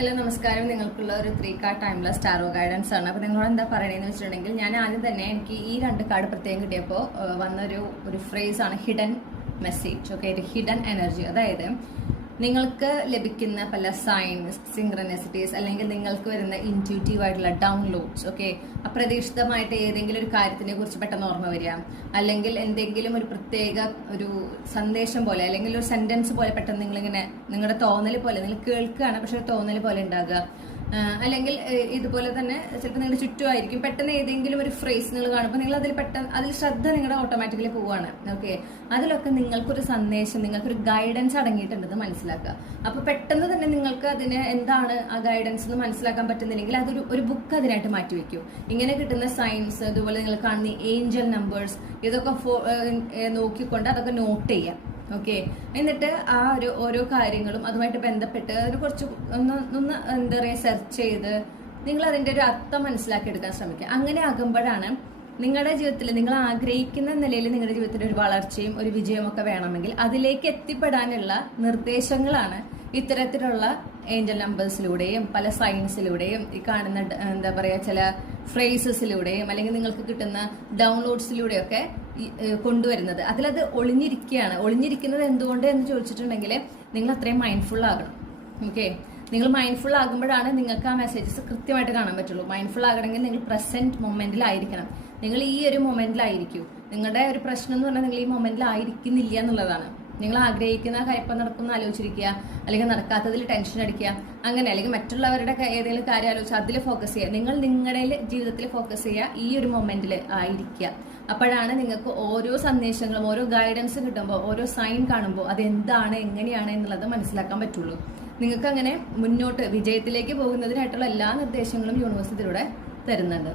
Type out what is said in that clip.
Hello നമസ്കാരം. നിങ്ങൾക്കുള്ള ഒരു 3 കാർഡ് ടൈംലെസ് ടാറോ ഗൈഡൻസ് ആണ്. അപ്പോൾ നിങ്ങളോട് എന്താ പറയണതെന്ന് വെച്ചിട്ടുണ്ടെങ്കിൽ, ഞാൻ ആദ്യം തന്നെ എനിക്ക് ഈ 2 കാർഡ് പ്രത്യേകം കിട്ടിയപ്പോൾ വന്നൊരു ഫ്രേസ് ആണ് hidden message. Okay, hidden energy. അതായത് നിങ്ങൾക്ക് ലഭിക്കുന്ന പല സൈൻസ്, സിങ്ക്രനസിറ്റീസ്, അല്ലെങ്കിൽ നിങ്ങൾക്ക് വരുന്ന ഇൻറ്റ്യൂട്ടീവ് ആയിട്ടുള്ള ഡൗൺലോഡ്സ്. ഓക്കെ, അപ്രതീക്ഷിതമായിട്ട് ഏതെങ്കിലും ഒരു കാര്യത്തിനെ കുറിച്ച് പെട്ടെന്ന് ഓർമ്മ വരിക, അല്ലെങ്കിൽ എന്തെങ്കിലും ഒരു പ്രത്യേക ഒരു സന്ദേശം പോലെ, അല്ലെങ്കിൽ ഒരു സെന്റൻസ് പോലെ പെട്ടെന്ന് നിങ്ങളിങ്ങനെ നിങ്ങളുടെ തോന്നൽ പോലെ നിങ്ങൾ കേൾക്കുകയാണ്, പക്ഷെ ഒരു തോന്നൽ പോലെ ഉണ്ടാകുക. അല്ലെങ്കിൽ ഇതുപോലെ തന്നെ ചിലപ്പോൾ നിങ്ങളുടെ ചുറ്റുമായിരിക്കും പെട്ടെന്ന് ഏതെങ്കിലും ഒരു ഫ്രേസ് നിങ്ങൾ കാണുമ്പോൾ നിങ്ങൾ അതിൽ ശ്രദ്ധ നിങ്ങളുടെ ഓട്ടോമാറ്റിക്കലി പോവുകയാണ്. ഓക്കെ, അതിലൊക്കെ നിങ്ങൾക്കൊരു സന്ദേശം, നിങ്ങൾക്കൊരു ഗൈഡൻസ് അടങ്ങിയിട്ടുണ്ടെന്ന് മനസ്സിലാക്കുക. അപ്പോൾ പെട്ടെന്ന് തന്നെ നിങ്ങൾക്ക് അതിന് എന്താണ് ആ ഗൈഡൻസ് എന്ന് മനസ്സിലാക്കാൻ പറ്റുന്നില്ലെങ്കിൽ ഒരു ബുക്ക് അതിനായിട്ട് മാറ്റിവെക്കൂ. ഇങ്ങനെ കിട്ടുന്ന സൈൻസ്, അതുപോലെ നിങ്ങൾ കാണുന്ന ഏഞ്ചൽ നമ്പേഴ്സ്, ഇതൊക്കെ നോക്കിക്കൊണ്ട് അതൊക്കെ നോട്ട് ചെയ്യാം. ഓക്കെ, എന്നിട്ട് ആ ഓരോ കാര്യങ്ങളും അതുമായിട്ട് ബന്ധപ്പെട്ട് അതിന് കുറച്ച് ഒന്ന് എന്താ പറയുക സെർച്ച് ചെയ്ത് നിങ്ങൾ അതിൻ്റെ ഒരു അർത്ഥം മനസ്സിലാക്കിയെടുക്കാൻ ശ്രമിക്കുക. അങ്ങനെ ആകുമ്പോഴാണ് നിങ്ങളുടെ ജീവിതത്തിൽ നിങ്ങൾ ആഗ്രഹിക്കുന്ന നിലയിൽ നിങ്ങളുടെ ജീവിതത്തിൽ ഒരു വളർച്ചയും ഒരു വിജയമൊക്കെ വേണമെങ്കിൽ അതിലേക്ക് എത്തിപ്പെടാനുള്ള നിർദ്ദേശങ്ങളാണ് ഇത്തരത്തിലുള്ള ഏഞ്ചൽ നമ്പേഴ്സിലൂടെയും പല സയൻസിലൂടെയും ഈ കാണുന്ന എന്താ പറയുക ചില ഫ്രേസസിലൂടെയും അല്ലെങ്കിൽ നിങ്ങൾക്ക് കിട്ടുന്ന ഡൗൺലോഡ്സിലൂടെയൊക്കെ കൊണ്ടുവരുന്നത്. അതിലത് ഒളിഞ്ഞിരിക്കുന്നത് എന്തുകൊണ്ട് എന്ന് ചോദിച്ചിട്ടുണ്ടെങ്കിൽ നിങ്ങൾ അത്രയും മൈൻഡ്ഫുൾ ആകണം. ഓക്കെ, നിങ്ങൾ മൈൻഡ്ഫുൾ ആകുമ്പോഴാണ് നിങ്ങൾക്ക് ആ മെസ്സേജസ് കൃത്യമായിട്ട് കാണാൻ പറ്റുള്ളൂ. മൈൻഡ്ഫുൾ ആകണമെങ്കിൽ നിങ്ങൾ പ്രസന്റ് മൊമെന്റിലായിരിക്കണം. നിങ്ങൾ ഈ ഒരു മൊമെന്റിലായിരിക്കും. നിങ്ങളുടെ ഒരു പ്രശ്നം എന്ന് പറഞ്ഞാൽ നിങ്ങൾ ഈ മൊമെന്റിലായിരിക്കുന്നില്ല എന്നുള്ളതാണ്. നിങ്ങൾ ആഗ്രഹിക്കുന്ന കാര്യം ഇപ്പം നടക്കുന്ന ആലോചിച്ചിരിക്കുക, അല്ലെങ്കിൽ നടക്കാത്തതിൽ ടെൻഷൻ അടിക്കുക, അങ്ങനെ, അല്ലെങ്കിൽ മറ്റുള്ളവരുടെ ഏതെങ്കിലും കാര്യം ആലോചിച്ച് അതിൽ ഫോക്കസ് ചെയ്യുക. നിങ്ങൾ നിങ്ങളുടെ ജീവിതത്തിൽ ഫോക്കസ് ചെയ്യുക, ഈ ഒരു മൊമെന്റിൽ ആയിരിക്കുക. അപ്പോഴാണ് നിങ്ങൾക്ക് ഓരോ സന്ദേശങ്ങളും ഓരോ ഗൈഡൻസും കിട്ടുമ്പോൾ ഓരോ സൈൻ കാണുമ്പോൾ അതെന്താണ് എങ്ങനെയാണ് എന്നുള്ളത് മനസ്സിലാക്കാൻ പറ്റുള്ളൂ. നിങ്ങൾക്ക് അങ്ങനെ മുന്നോട്ട് വിജയത്തിലേക്ക് പോകുന്നതിനായിട്ടുള്ള എല്ലാ നിർദ്ദേശങ്ങളും യൂണിവേഴ്സിറ്റിയിലൂടെ തരുന്നുണ്ട്.